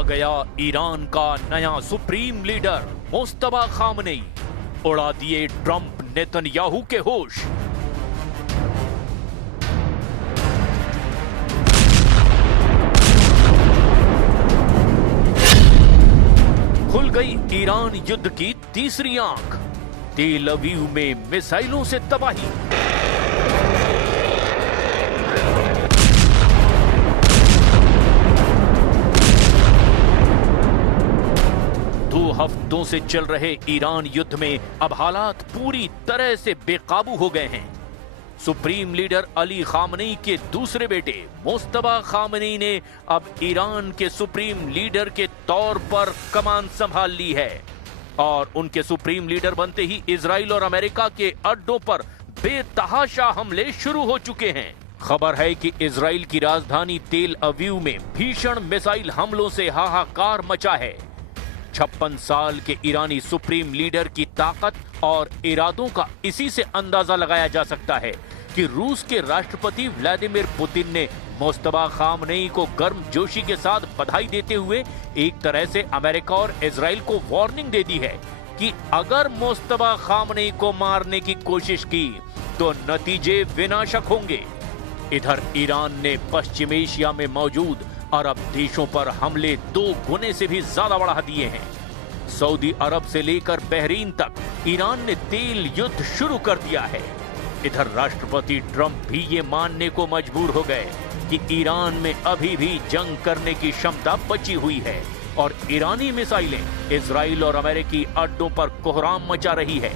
आ गया ईरान का नया सुप्रीम लीडर मुस्तफा खामनेई। उड़ा दिए ट्रंप नेतन्याहू के होश। खुल गई ईरान युद्ध की तीसरी आंख। तेल अवीव में मिसाइलों से तबाही। दो हफ्तों से चल रहे ईरान युद्ध में अब हालात पूरी तरह से बेकाबू हो गए हैं। सुप्रीम लीडर अली खामनेई के दूसरे बेटे मुस्तफा खामनेई ने अब ईरान के सुप्रीम लीडर के तौर पर कमान संभाल ली है और उनके सुप्रीम लीडर बनते ही इजराइल और अमेरिका के अड्डों पर बेतहाशा हमले शुरू हो चुके हैं। खबर है कि इजराइल की राजधानी तेल अवीव में भीषण मिसाइल हमलों से हाहाकार मचा है। 56 साल के ईरानी सुप्रीम लीडर की ताकत और इरादों का इसी से अंदाजा लगाया जा सकता है कि रूस के राष्ट्रपति व्लादिमीर पुतिन ने मुस्तफा खामनेई को गर्मजोशी के साथ बधाई देते हुए एक तरह से अमेरिका और इजराइल को वार्निंग दे दी है कि अगर मुस्तफा खामनेई को मारने की कोशिश की तो नतीजे विनाशक होंगे। इधर ईरान ने पश्चिम एशिया में मौजूद अरब देशों पर हमले 2 गुने से भी ज्यादा बढ़ा दिए हैं। सऊदी अरब से लेकर बहरीन तक ईरान ने तेल युद्ध शुरू कर दिया है। इधर राष्ट्रपति ट्रंप भी ये मानने को मजबूर हो गए कि ईरान में अभी भी जंग करने की क्षमता बची हुई है और ईरानी मिसाइलें इजराइल और अमेरिकी अड्डों पर कोहराम मचा रही है।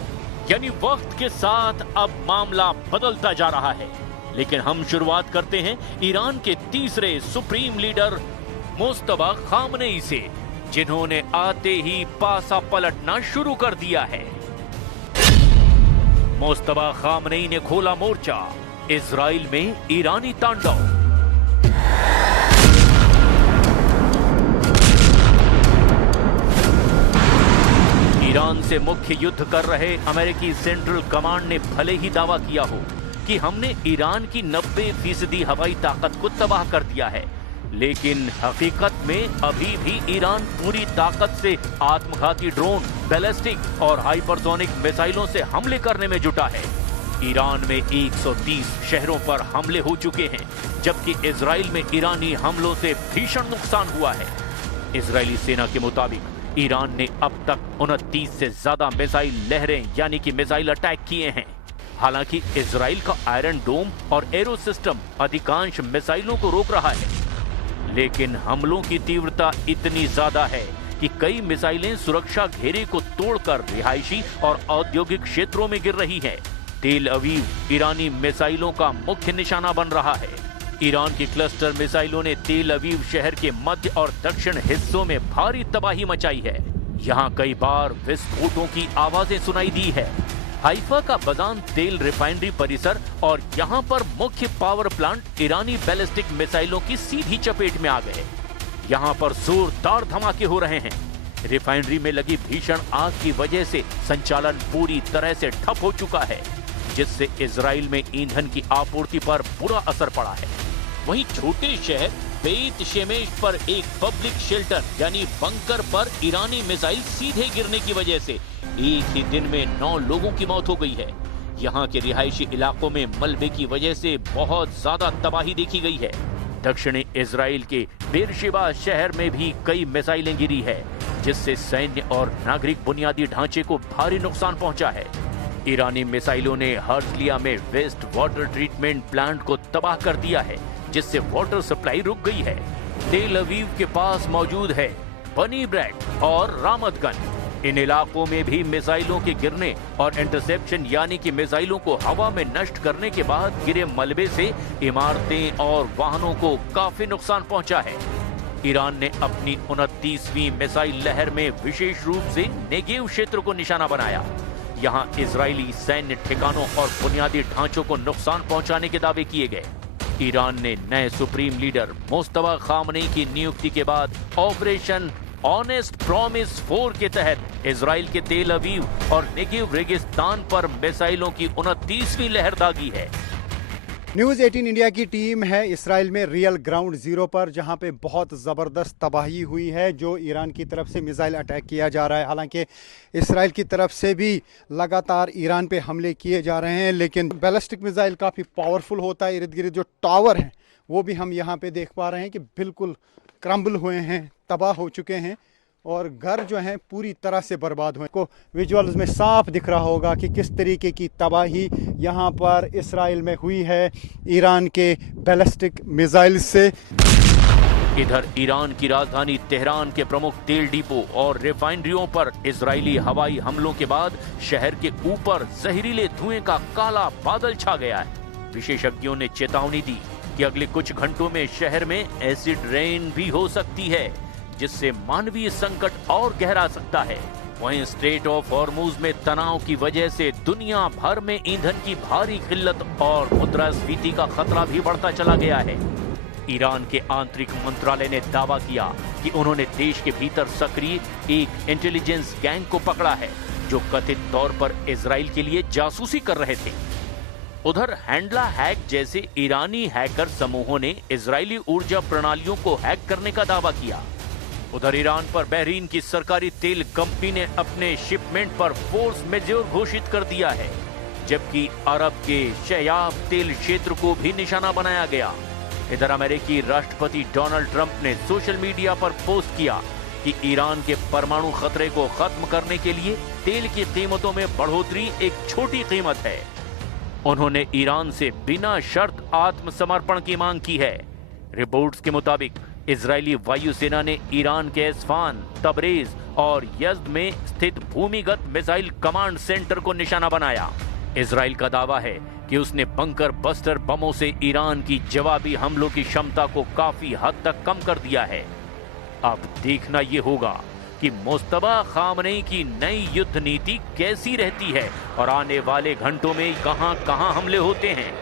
यानी वक्त के साथ अब मामला बदलता जा रहा है। लेकिन हम शुरुआत करते हैं ईरान के तीसरे सुप्रीम लीडर मुस्तफा खामनेई से, जिन्होंने आते ही पासा पलटना शुरू कर दिया है। मुस्तफा खामनेई ने खोला मोर्चा, इजराइल में ईरानी तांडव। ईरान से मुख्य युद्ध कर रहे अमेरिकी सेंट्रल कमांड ने भले ही दावा किया हो कि हमने ईरान की 90% हवाई ताकत को तबाह कर दिया है, लेकिन हकीकत में अभी भी ईरान पूरी ताकत से आत्मघाती ड्रोन, बैलिस्टिक और हाइपरसोनिक मिसाइलों से हमले करने में जुटा है। ईरान में 130 शहरों पर हमले हो चुके हैं, जबकि इजराइल में ईरानी हमलों से भीषण नुकसान हुआ है। इजरायली सेना के मुताबिक ईरान ने अब तक 29 से ज्यादा मिसाइल लहरें यानी कि मिसाइल अटैक किए हैं। हालांकि इजराइल का आयरन डोम और एरो सिस्टम अधिकांश मिसाइलों को रोक रहा है, लेकिन हमलों की तीव्रता इतनी ज्यादा है कि कई मिसाइलें सुरक्षा घेरे को तोड़कर रिहायशी और औद्योगिक क्षेत्रों में गिर रही हैं। तेल अवीव ईरानी मिसाइलों का मुख्य निशाना बन रहा है। ईरान की क्लस्टर मिसाइलों ने तेल अवीव शहर के मध्य और दक्षिण हिस्सों में भारी तबाही मचाई है। यहाँ कई बार विस्फोटों की आवाजें सुनाई दी है। हाइफा का बजान तेल रिफाइनरी परिसर और यहाँ पर मुख्य पावर प्लांट ईरानी बैलिस्टिक मिसाइलों की सीधी चपेट में आ गए। यहाँ पर जोरदार धमाके हो रहे हैं। रिफाइनरी में लगी भीषण आग की वजह से संचालन पूरी तरह से ठप हो चुका है, जिससे इजराइल में ईंधन की आपूर्ति पर बुरा असर पड़ा है। वहीं छोटे शहर बेत शेमेश पर एक पब्लिक शेल्टर यानी बंकर पर ईरानी मिसाइल सीधे गिरने की वजह से एक ही दिन में 9 लोगों की मौत हो गई है। यहाँ के रिहायशी इलाकों में मलबे की वजह से बहुत ज्यादा तबाही देखी गई है। दक्षिणी इजराइल के बेरशेबा शहर में भी कई मिसाइलें गिरी है, जिससे सैन्य और नागरिक बुनियादी ढांचे को भारी नुकसान पहुंचा है। ईरानी मिसाइलों ने हर्जलिया में वेस्ट वाटर ट्रीटमेंट प्लांट को तबाह कर दिया है, जिससे वाटर सप्लाई रुक गई है। तेल अवीव के पास मौजूद है बनी ब्रेड और रामतगन। इन इलाकों में भी मिसाइलों के गिरने और इंटरसेप्शन यानी कि मिसाइलों को हवा में नष्ट करने के बाद गिरे मलबे से इमारतें और वाहनों को काफी नुकसान पहुंचा है। ईरान ने अपनी 29वीं मिसाइल लहर में विशेष रूप से नेगेव क्षेत्र को निशाना बनाया। यहाँ इजरायली सैन्य ठिकानों और बुनियादी ढांचों को नुकसान पहुंचाने के दावे किए गए। ईरान ने नए सुप्रीम लीडर मुस्तफा खामनेई की नियुक्ति के बाद ऑपरेशन ऑनेस्ट प्रॉमिस 4 के तहत इजराइल के तेल अवीव और नेगेव रेगिस्तान पर मिसाइलों की 29वीं लहर दागी है। न्यूज़ 18 इंडिया की टीम है इसराइल में रियल ग्राउंड ज़ीरो पर, जहां पे बहुत ज़बरदस्त तबाही हुई है जो ईरान की तरफ से मिसाइल अटैक किया जा रहा है। हालांकि इसराइल की तरफ से भी लगातार ईरान पे हमले किए जा रहे हैं, लेकिन बैलिस्टिक मिसाइल काफ़ी पावरफुल होता है। इर्द गिर्द जो टावर हैं वो भी हम यहाँ पे देख पा रहे हैं कि बिल्कुल क्रम्बल हुए हैं, तबाह हो चुके हैं और घर जो हैं पूरी तरह से बर्बाद हुए। को विजुअल्स में साफ दिख रहा होगा कि किस तरीके की तबाही यहाँ पर इसराइल में हुई है ईरान के बैलिस्टिक मिसाइल से। इधर ईरान की राजधानी तेहरान के प्रमुख तेल डिपो और रिफाइनरियों पर इजरायली हवाई हमलों के बाद शहर के ऊपर जहरीले धुएं का काला बादल छा गया है। विशेषज्ञों ने चेतावनी दी कि अगले कुछ घंटों में शहर में एसिड रेन भी हो सकती है, जिससे मानवीय संकट और गहरा सकता है। वहीं स्ट्रेट ऑफ हॉर्मुज में तनाव की वजह से दुनिया भर में ईंधन की भारी किल्लत और मुद्रास्फीति का खतरा भी बढ़ता चला गया है। ईरान के आंतरिक मंत्रालय ने दावा किया कि उन्होंने देश के भीतर सक्रिय एक इंटेलिजेंस गैंग को पकड़ा है जो कथित तौर पर इजराइल के लिए जासूसी कर रहे थे। उधर हैंडला हैक जैसे ईरानी हैकर समूहों ने इजरायली ऊर्जा प्रणालियों को हैक करने का दावा किया। उधर ईरान पर बहरीन की सरकारी तेल कंपनी ने अपने शिपमेंट पर फोर्स मेजोर घोषित कर दिया है, जबकि अरब के शयाब तेल क्षेत्र को भी निशाना बनाया गया। इधर अमेरिकी राष्ट्रपति डोनाल्ड ट्रंप ने सोशल मीडिया पर पोस्ट किया कि ईरान के परमाणु खतरे को खत्म करने के लिए तेल की कीमतों में बढ़ोतरी एक छोटी कीमत है। उन्होंने ईरान से बिना शर्त आत्मसमर्पण की मांग की है। रिपोर्ट्स के मुताबिक इजरायली वायुसेना ने ईरान के एस्फान, तबरेज और यज़्द में स्थित भूमिगत मिसाइल कमांड सेंटर को निशाना बनाया। इजराइल का दावा है कि उसने बंकर बस्टर बमों से ईरान की जवाबी हमलों की क्षमता को काफी हद तक कम कर दिया है। अब देखना यह होगा कि मुस्तफा खामनेई की नई युद्ध नीति कैसी रहती है और आने वाले घंटों में कहां-कहां हमले होते हैं।